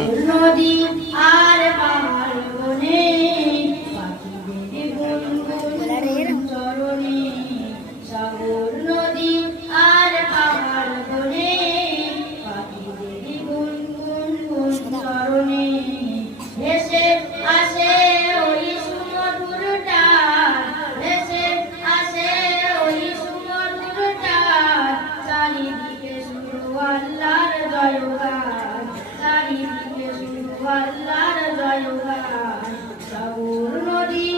নদী আর পাহাড় বনে পাখিদের গুনগুন চরণে সাগর নদী আর পাহাড় বনে পাখিদের গুনগুন চরণে ভেসে আসে ওই সুমধুর টান ভেসে আসে ওই সুমধুর টান চারিদিকে শুধু আল্লাহর জয়গান চারিদিকে শুধু আল্লাহর জয়গান সাগর নদী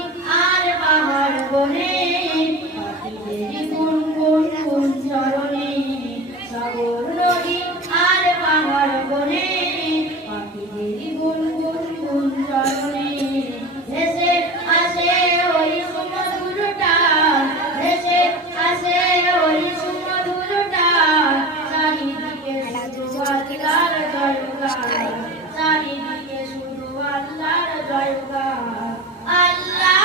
আর পাহাড় বনে পাখিদের গুনগুন চরণে সাগর নদী আর পাহাড় বনে পাখিদের গুনগুন চরণে ভেসে আসে ওই সুমধুর টান ভেসে আসে ওই সুমধুর টান চারিদিকে শুধু আল্লাহর জয়গান চারিদিকে শুধু আল্লাহর জয়গান আল্লাহ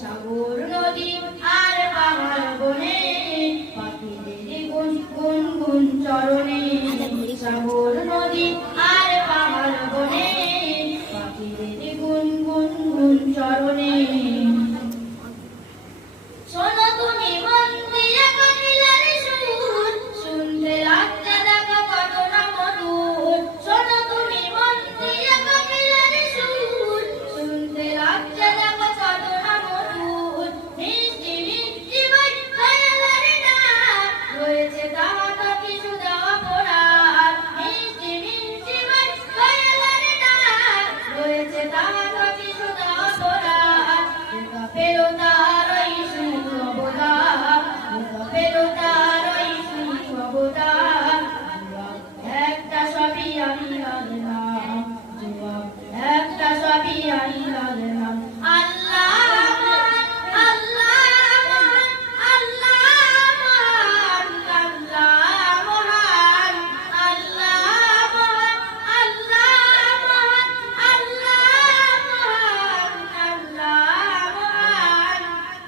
সাগর নদী আর পাহাড় বনে পাখিদের গুনগুন চরণে সাগর নদী আর পাহাড় বনে পাখিদের গুনগুন চরণে শোনো তুমি মন দিয়ে কোকিলের সুর শুনতে লাগছে দেখো কত না মধুর শোনো তুমি মন দিয়ে কোকিলের সুর শুনতে লাগছে দেখো কত না মধুর মিষ্টি মিষ্টি বই খয়ালের ডাক রয়েছে তাওয়া তো কিছু দেওয়া পড়ার মিষ্টি মিষ্টি বই খয়ালের ডাক রয়েছে তাওয়া তো কিছু দেওয়া পড়ার পেলো তার ওই সুঅবদান পেলো তার ওই সুঅবদান একটা সবই আমি আল্লাহ জবাব একটা সবই আমি আল্লাহ আল্লাহ আল্লাহ আল্লাহ আল্লাহ মহান আল্লাহ আল্লাহ আল্লাহ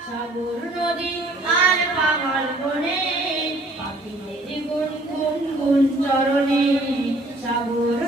সাগর নদী আর পাহাড় বনে পাখিদের গুনগুন চরণে সাগর